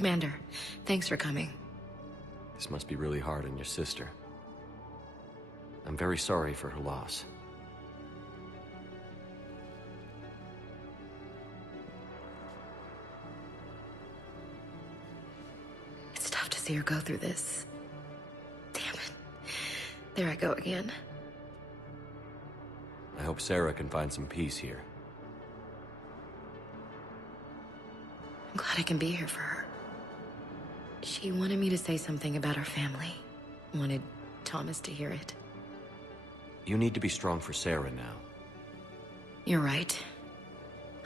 Commander, thanks for coming. This must be really hard on your sister. I'm very sorry for her loss. It's tough to see her go through this. Damn it. There I go again. I hope Sarah can find some peace here. I'm glad I can be here for her. She wanted me to say something about her family. Wanted Thomas to hear it. You need to be strong for Sarah now. You're right.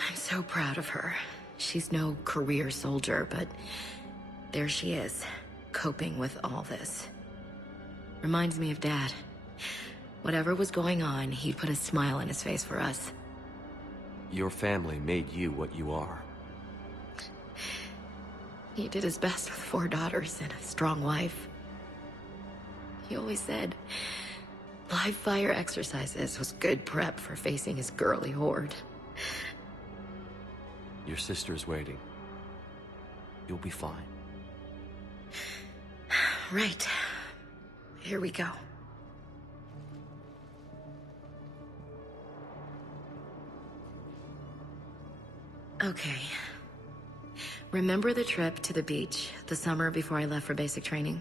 I'm so proud of her. She's no career soldier, but there she is, coping with all this. Reminds me of Dad. Whatever was going on, he'd put a smile on his face for us. Your family made you what you are. He did his best with 4 daughters and a strong wife. He always said live fire exercises was good prep for facing his girly horde. Your sister's waiting. You'll be fine. Right. Here we go. Okay. Remember the trip to the beach the summer before I left for basic training?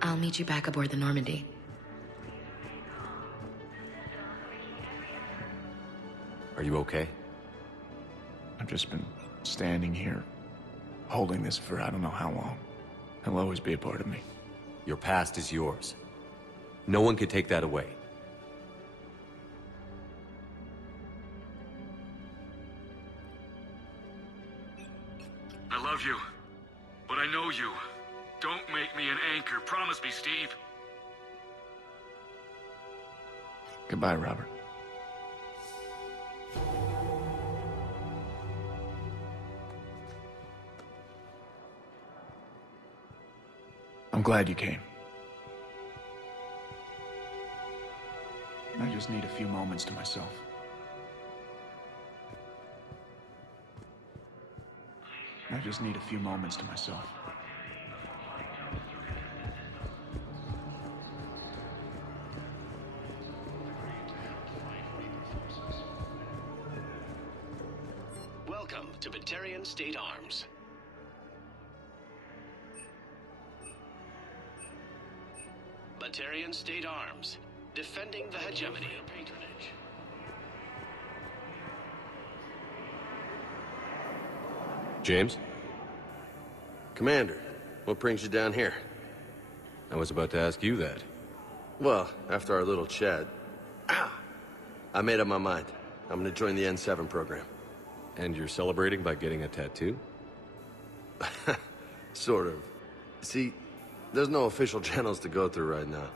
I'll meet you back aboard the Normandy. Are you okay? I've just been standing here, holding this for I don't know how long. It'll always be a part of me. Your past is yours. No one can take that away. I love you, but I know you. Don't make me an anchor. Promise me, Steve. Goodbye, Robert. I'm glad you came. I just need a few moments to myself. I just need a few moments to myself. Welcome to Batarian State Arms. Batarian State Arms, defending the hegemony of patronage. James? Commander, what brings you down here? I was about to ask you that. Well, after our little chat, I made up my mind. I'm gonna join the N7 program. And you're celebrating by getting a tattoo? Sort of. See, there's no official channels to go through right now.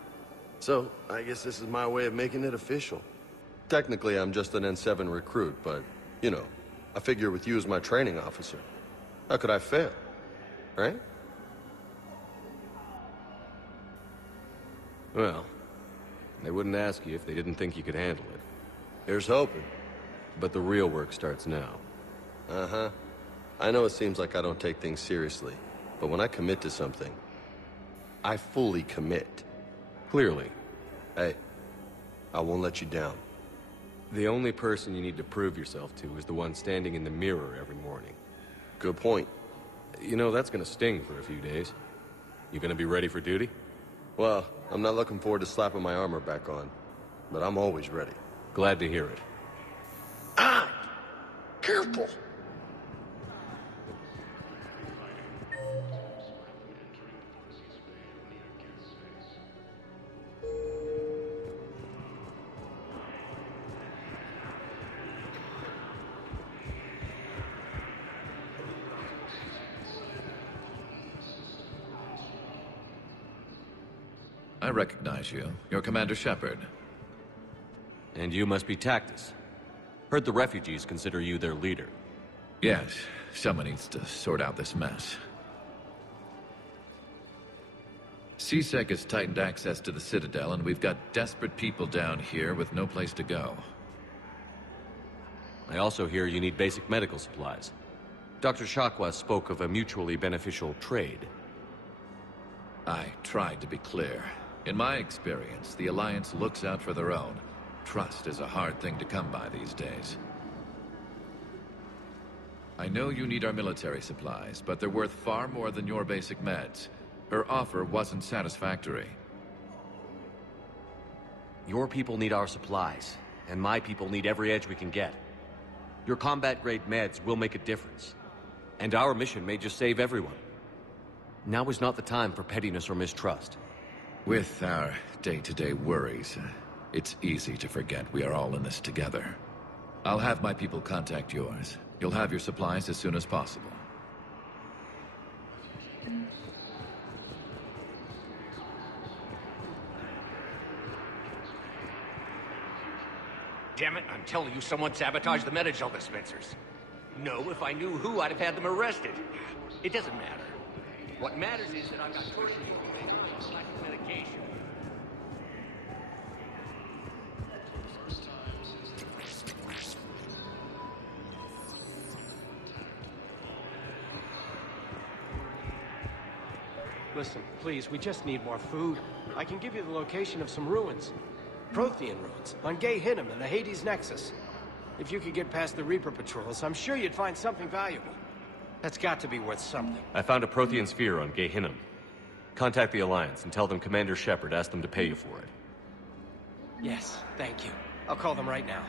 So, I guess this is my way of making it official. Technically, I'm just an N7 recruit, but, you know, I figure with you as my training officer, how could I fail? Right? Well, they wouldn't ask you if they didn't think you could handle it. Here's hoping. But the real work starts now. Uh-huh. I know it seems like I don't take things seriously, but when I commit to something, I fully commit. Clearly. Hey, I won't let you down. The only person you need to prove yourself to is the one standing in the mirror every morning. Good point. You know, that's gonna sting for a few days. You gonna be ready for duty? Well, I'm not looking forward to slapping my armor back on, but I'm always ready. Glad to hear it. Ah! Careful! I recognize you. You're Commander Shepard. And you must be Tactus. Heard the refugees consider you their leader. Yes, someone needs to sort out this mess. C-Sec has tightened access to the Citadel, and we've got desperate people down here with no place to go. I also hear you need basic medical supplies. Dr. Shakwa spoke of a mutually beneficial trade. I tried to be clear. In my experience, the Alliance looks out for their own. Trust is a hard thing to come by these days. I know you need our military supplies, but they're worth far more than your basic meds. Her offer wasn't satisfactory. Your people need our supplies, and my people need every edge we can get. Your combat-grade meds will make a difference. And our mission may just save everyone. Now is not the time for pettiness or mistrust. With our day-to-day worries, it's easy to forget we are all in this together. I'll have my people contact yours. You'll have your supplies as soon as possible. Damn it, I'm telling you, someone sabotaged the Medagel dispensers. No, if I knew who, I'd have had them arrested. It doesn't matter. What matters is that I've got torture medication. Listen, please, we just need more food. I can give you the location of some ruins. Prothean ruins, on Gay Hinnom and the Hades Nexus. If you could get past the Reaper patrols, I'm sure you'd find something valuable. That's got to be worth something. I found a Prothean sphere on Gay Hinnom. Contact the Alliance and tell them Commander Shepard asked them to pay you for it. Yes, thank you. I'll call them right now.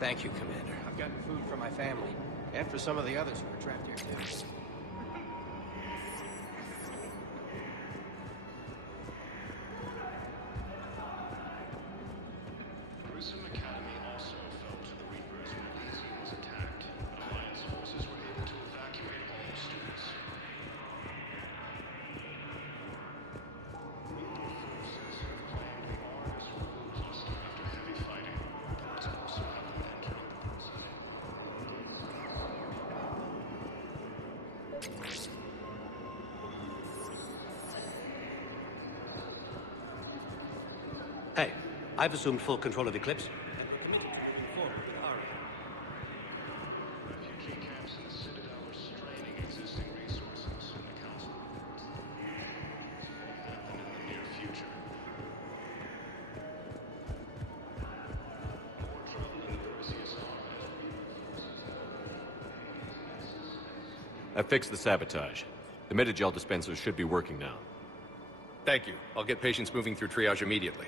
Thank you, Commander. I've gotten food for my family, and for some of the others who are trapped here too. Hey, I've assumed full control of Eclipse. I fixed the sabotage. The Medagel dispensers should be working now. Thank you. I'll get patients moving through triage immediately.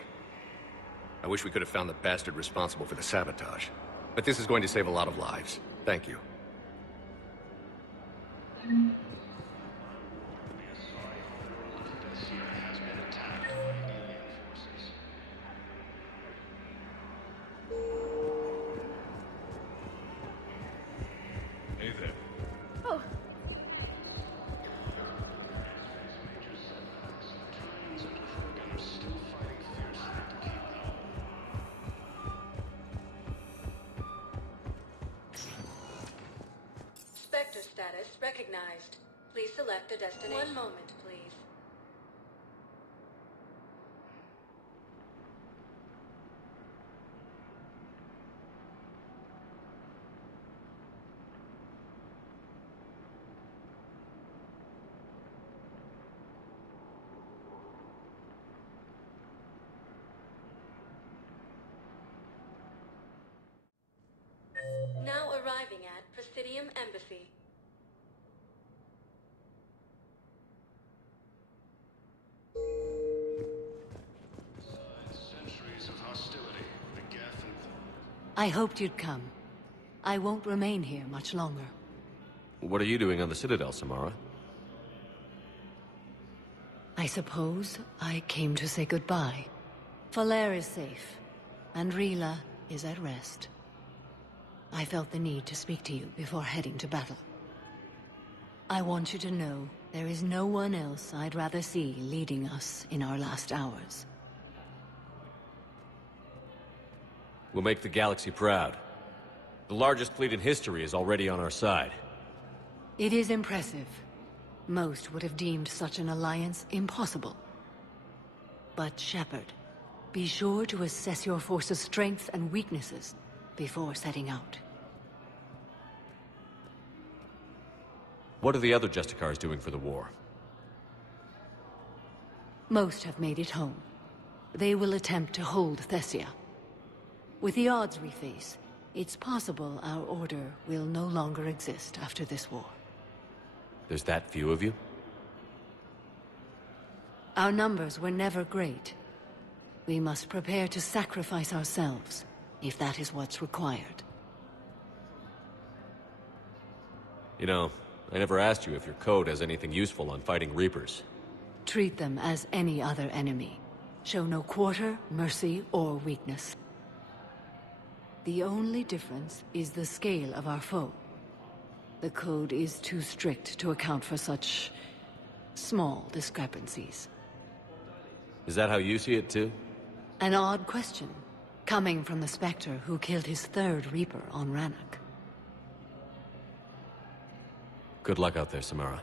I wish we could have found the bastard responsible for the sabotage. But this is going to save a lot of lives. Thank you. Hey there. Oh. Spectre status recognized. Please select a destination. One moment, please. Now arriving at Presidium Embassy. Centuries of hostility, the Geth and... I hoped you'd come. I won't remain here much longer. What are you doing on the Citadel, Samara? I suppose I came to say goodbye. Falere is safe, and Rila is at rest. I felt the need to speak to you before heading to battle. I want you to know there is no one else I'd rather see leading us in our last hours. We'll make the galaxy proud. The largest fleet in history is already on our side. It is impressive. Most would have deemed such an alliance impossible. But Shepard, be sure to assess your force's strengths and weaknesses before setting out. What are the other Justicars doing for the war? Most have made it home. They will attempt to hold Thessia. With the odds we face, it's possible our order will no longer exist after this war. There's that few of you? Our numbers were never great. We must prepare to sacrifice ourselves, if that is what's required. You know, I never asked you if your code has anything useful on fighting Reapers. Treat them as any other enemy. Show no quarter, mercy, or weakness. The only difference is the scale of our foe. The code is too strict to account for such small discrepancies. Is that how you see it too? An odd question, coming from the Spectre who killed his third Reaper on Rannoch. Good luck out there, Samara.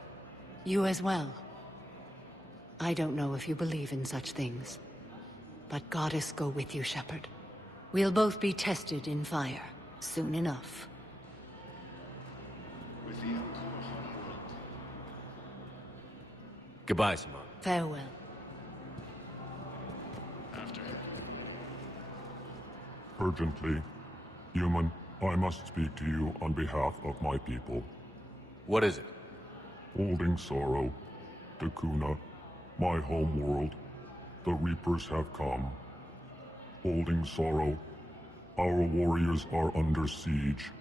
You as well. I don't know if you believe in such things, but Goddess go with you, Shepard. We'll both be tested in fire, soon enough. Goodbye, Samara. Farewell. Urgently. Human, I must speak to you on behalf of my people. What is it? Holding Sorrow, Dakuna, my home world, the Reapers have come. Holding Sorrow, our warriors are under siege,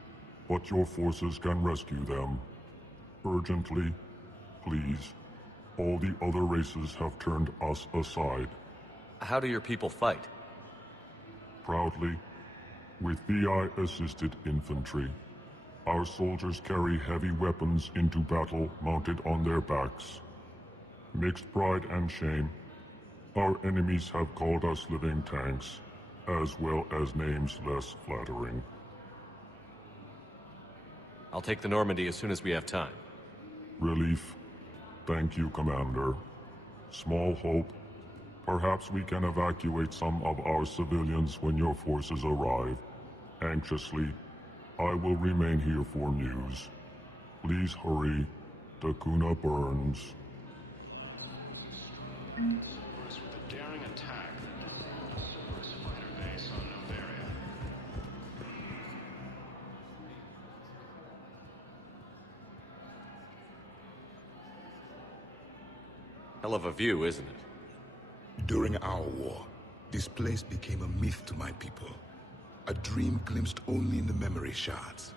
but your forces can rescue them. Urgently, please. All the other races have turned us aside. How do your people fight? Proudly, with VI-assisted infantry. Our soldiers carry heavy weapons into battle mounted on their backs. Mixed pride and shame, our enemies have called us living tanks, as well as names less flattering. I'll take the Normandy as soon as we have time. Relief. Thank you, Commander. Small hope. Perhaps we can evacuate some of our civilians when your forces arrive. Anxiously, I will remain here for news. Please hurry. Dakuna burns. With a daring attack. Spider base on Noveria. Hell of a view, isn't it? During our war, this place became a myth to my people. A dream glimpsed only in the memory shards.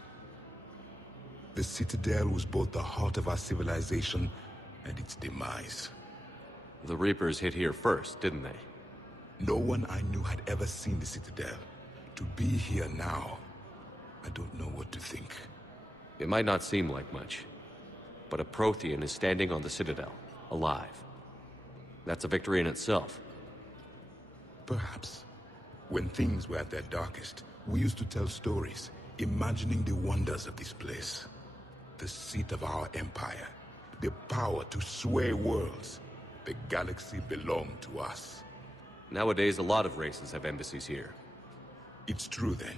The Citadel was both the heart of our civilization and its demise. The Reapers hit here first, didn't they? No one I knew had ever seen the Citadel. To be here now, I don't know what to think. It might not seem like much, but a Prothean is standing on the Citadel, alive. That's a victory in itself. Perhaps. When things were at their darkest, we used to tell stories, imagining the wonders of this place. The seat of our empire, the power to sway worlds. The galaxy belonged to us. Nowadays, a lot of races have embassies here. It's true then.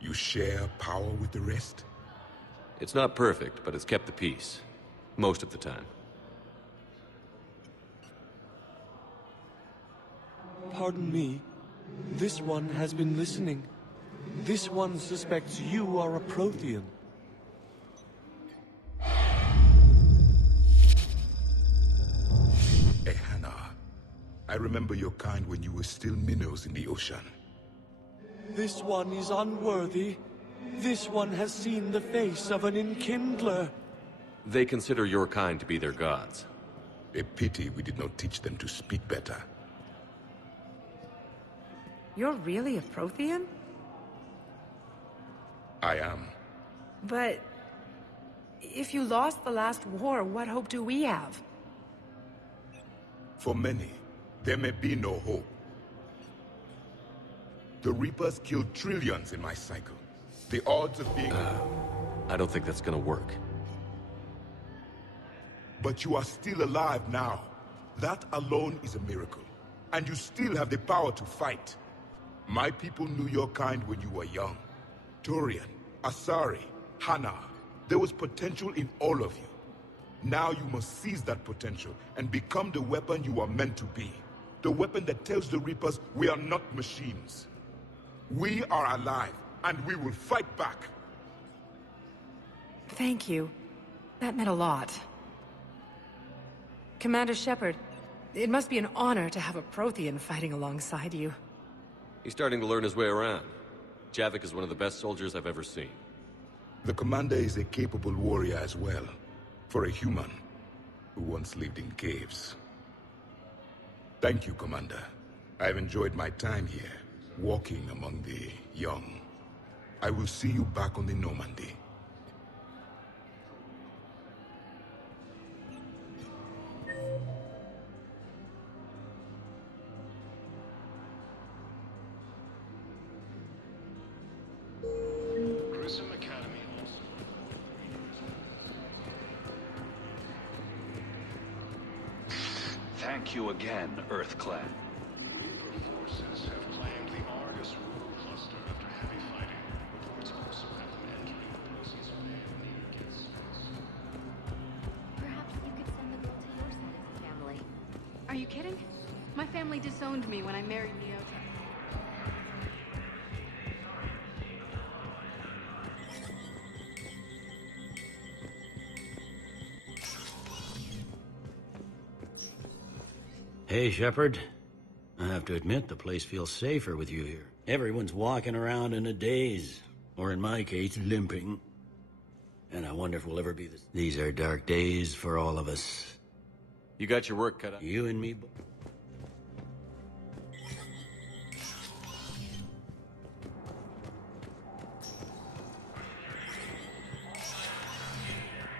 You share power with the rest? It's not perfect, but it's kept the peace. Most of the time. Pardon me. This one has been listening. This one suspects you are a Prothean. Ehana, I remember your kind when you were still minnows in the ocean. This one is unworthy. This one has seen the face of an Enkindler. They consider your kind to be their gods. A pity we did not teach them to speak better. You're really a Prothean? I am. But if you lost the last war, what hope do we have? For many, there may be no hope. The Reapers killed trillions in my cycle. The odds of being... I don't think that's gonna work. But you are still alive now. That alone is a miracle. And you still have the power to fight. My people knew your kind when you were young. Turian, Asari, Hana. There was potential in all of you. Now you must seize that potential and become the weapon you are meant to be. The weapon that tells the Reapers we are not machines. We are alive, and we will fight back. Thank you. That meant a lot. Commander Shepard, it must be an honor to have a Prothean fighting alongside you. He's starting to learn his way around. Javik is one of the best soldiers I've ever seen. The commander is a capable warrior as well. For a human who once lived in caves. Thank you, Commander. I've enjoyed my time here, walking among the young. I will see you back on the Normandy. Grissom Academy also. Thank you again, EarthClan. Reaper forces have claimed the Argus Rule Cluster after heavy fighting. Reports also have them entering the Perseus near Gitz. Perhaps you could send the girl to your side of the family. Are you kidding? My family disowned me when I married Nyota. Hey, Shepard. I have to admit, the place feels safer with you here. Everyone's walking around in a daze, or in my case, limping. And I wonder if we'll ever be this. These are dark days for all of us. You got your work cut out. You and me.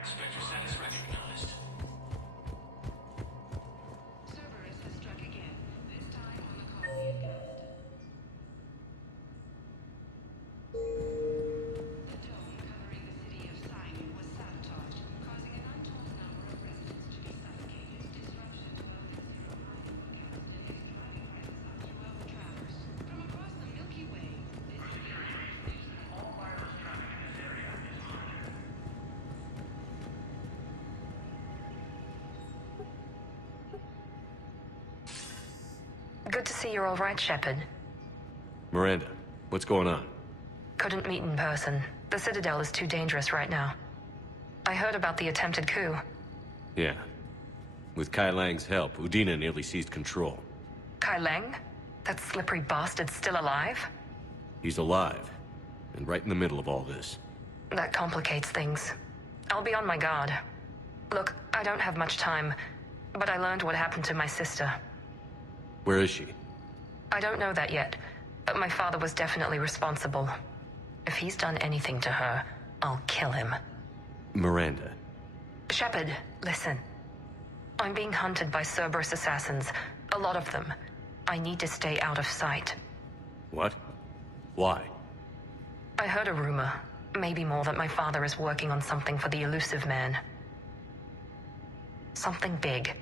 Spectre status recognized. Cerberus has struck again, this time on the colony of Gast. The dome covering the city of Simon was sabotaged, causing an untold number of residents to be suffocated. Disruption to Alpha Zero Nine forecast delays driving ranks up to Alpha Traverse. From across the Milky Way, this is all wireless traffic in this area is monitored. Good to see you're all right, Shepard. Miranda, what's going on? Couldn't meet in person. The Citadel is too dangerous right now. I heard about the attempted coup. Yeah. With Kai Lang's help, Udina nearly seized control. Kai Leng? That slippery bastard's still alive? He's alive, and right in the middle of all this. That complicates things. I'll be on my guard. Look, I don't have much time, but I learned what happened to my sister. Where is she? I don't know that yet, but my father was definitely responsible. If he's done anything to her, I'll kill him. Miranda. Shepard, listen. I'm being hunted by Cerberus assassins. A lot of them. I need to stay out of sight. What? Why? I heard a rumor, maybe more, that my father is working on something for the Elusive Man. Something big.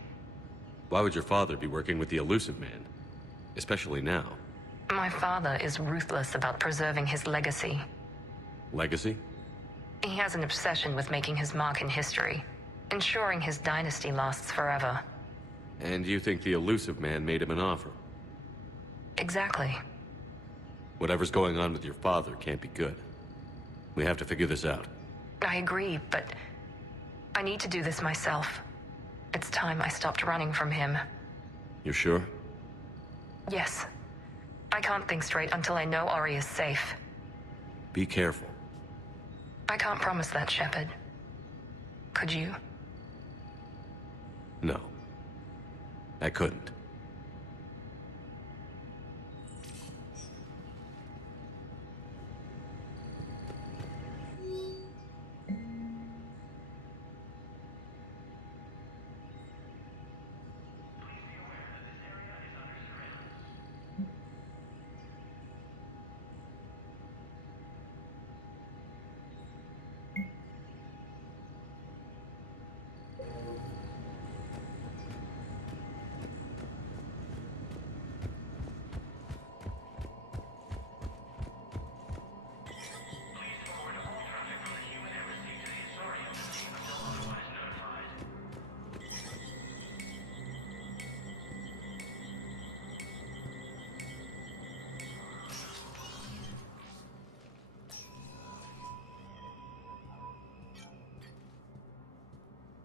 Why would your father be working with the Elusive Man? Especially now. My father is ruthless about preserving his legacy. Legacy? He has an obsession with making his mark in history, ensuring his dynasty lasts forever. And you think the Elusive Man made him an offer? Exactly. Whatever's going on with your father can't be good. We have to figure this out. I agree, but I need to do this myself. It's time I stopped running from him. You're sure? Yes. I can't think straight until I know Ori is safe. Be careful. I can't promise that, Shepard. Could you? No. I couldn't.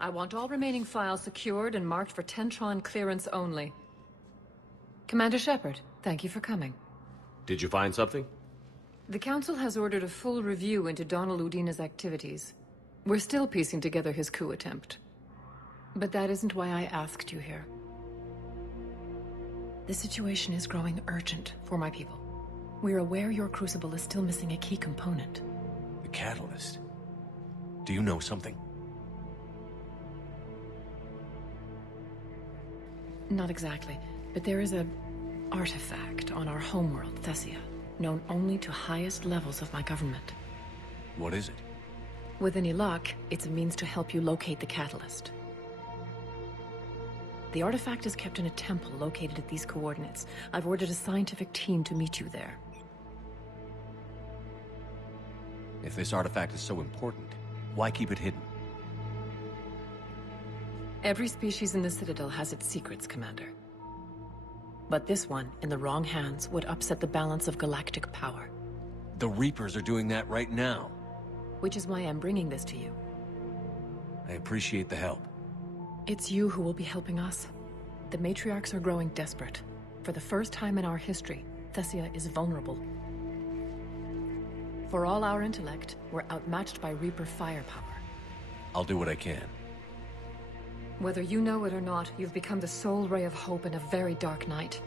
I want all remaining files secured and marked for Tentron clearance only. Commander Shepard, thank you for coming. Did you find something? The Council has ordered a full review into Donald Udina's activities. We're still piecing together his coup attempt. But that isn't why I asked you here. The situation is growing urgent for my people. We're aware your crucible is still missing a key component. The catalyst? Do you know something? Not exactly, but there is a artifact on our homeworld, Thessia, known only to highest levels of my government. What is it? With any luck, it's a means to help you locate the catalyst. The artifact is kept in a temple located at these coordinates. I've ordered a scientific team to meet you there. If this artifact is so important, why keep it hidden? Every species in the Citadel has its secrets, Commander. But this one, in the wrong hands, would upset the balance of galactic power. The Reapers are doing that right now. Which is why I'm bringing this to you. I appreciate the help. It's you who will be helping us. The Matriarchs are growing desperate. For the first time in our history, Thessia is vulnerable. For all our intellect, we're outmatched by Reaper firepower. I'll do what I can. Whether you know it or not, you've become the sole ray of hope in a very dark night.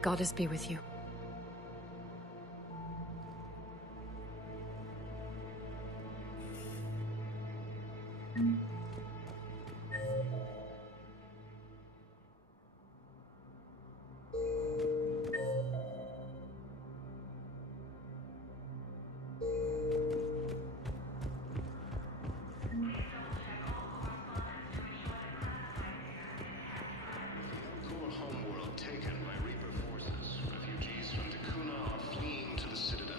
Goddess be with you. Core homeworld taken by Reaper forces. Refugees from Dakuna are fleeing to the Citadel.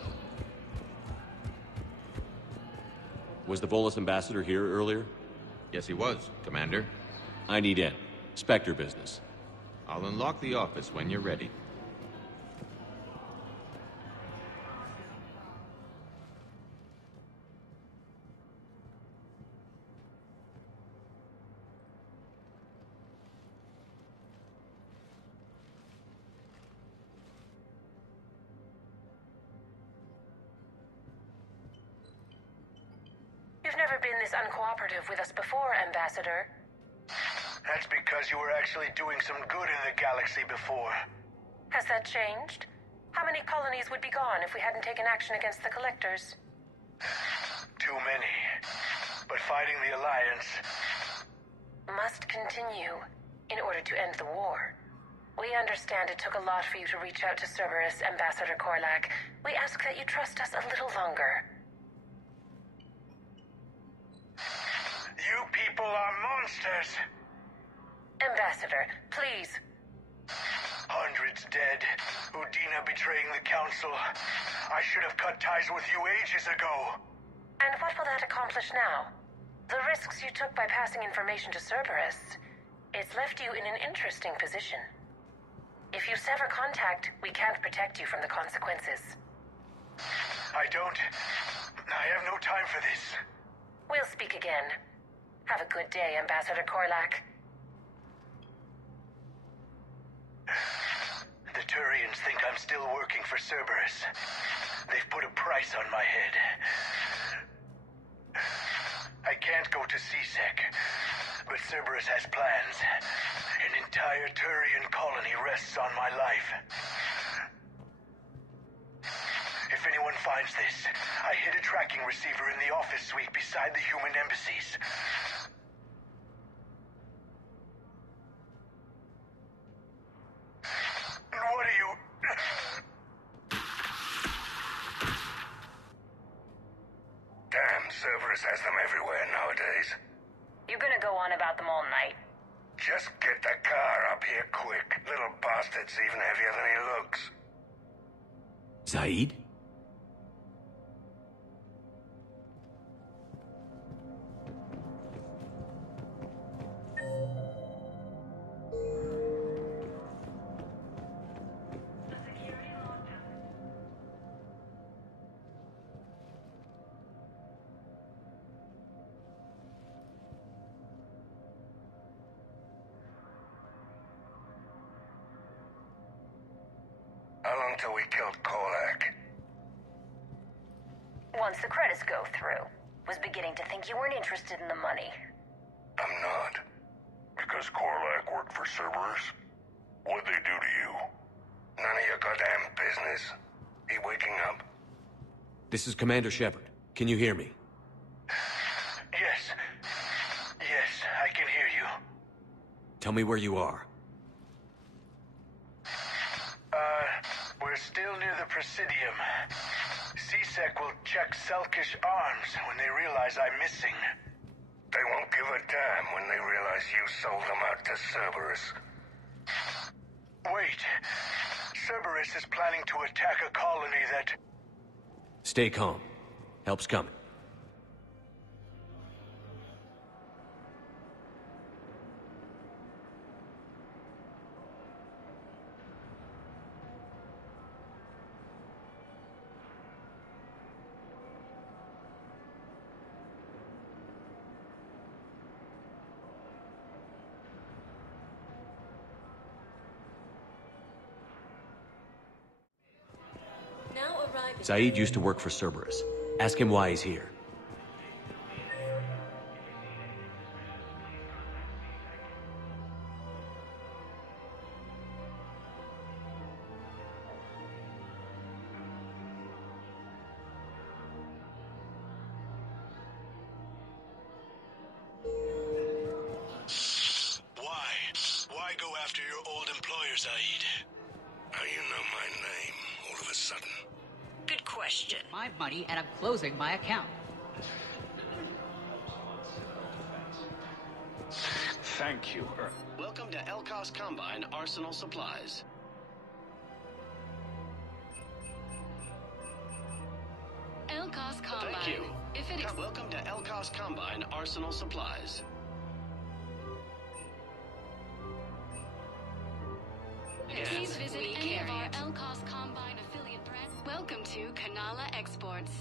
Was the Volus ambassador here earlier? Yes, he was, Commander. I need in. Spectre business. I'll unlock the office when you're ready. You've never been this uncooperative with us before, Ambassador. That's because you were actually doing some good in the galaxy before. Has that changed? How many colonies would be gone if we hadn't taken action against the Collectors? Too many. But fighting the Alliance must continue in order to end the war. We understand it took a lot for you to reach out to Cerberus, Ambassador Korlak. We ask that you trust us a little longer. You people are monsters! Ambassador, please. Hundreds dead. Udina betraying the Council. I should have cut ties with you ages ago. And what will that accomplish now? The risks you took by passing information to Cerberus, it's left you in an interesting position. If you sever contact, we can't protect you from the consequences. I have no time for this. We'll speak again. Have a good day, Ambassador Korlak. The Turians think I'm still working for Cerberus. They've put a price on my head. I can't go to C-Sec, but Cerberus has plans. An entire Turian colony rests on my life. If anyone finds this, I hid a tracking receiver in the office suite beside the human embassies. What are you... Damn, Cerberus has them everywhere nowadays. You gonna go on about them all night? Just get the car up here quick. Little bastard's even heavier than he looks. Zaid? long till we killed Korlak. Once the credits go through, was beginning to think you weren't interested in the money. I'm not. Because Korlak worked for Cerberus? What'd they do to you? None of your goddamn business. He waking up? This is Commander Shepard. Can you hear me? Yes. Yes, I can hear you. Tell me where you are. We're still near the Presidium. CSEC will check Selkish arms when they realize I'm missing. They won't give a damn when they realize you sold them out to Cerberus. Wait. Cerberus is planning to attack a colony that... Stay calm. Help's coming. Saeed used to work for Cerberus. Ask him why he's here. Why go after your old employer, Saeed? How you know my name all of a sudden? Good question. My money, and I'm closing my account. Thank you, Earth. Welcome to Elkos Combine Arsenal Supplies. Elkos Combine. Thank you. If it is... Welcome to Elkos Combine Arsenal Supplies. Please visit any of our Elkos Combine affiliate brands. Welcome to Kanala Exports.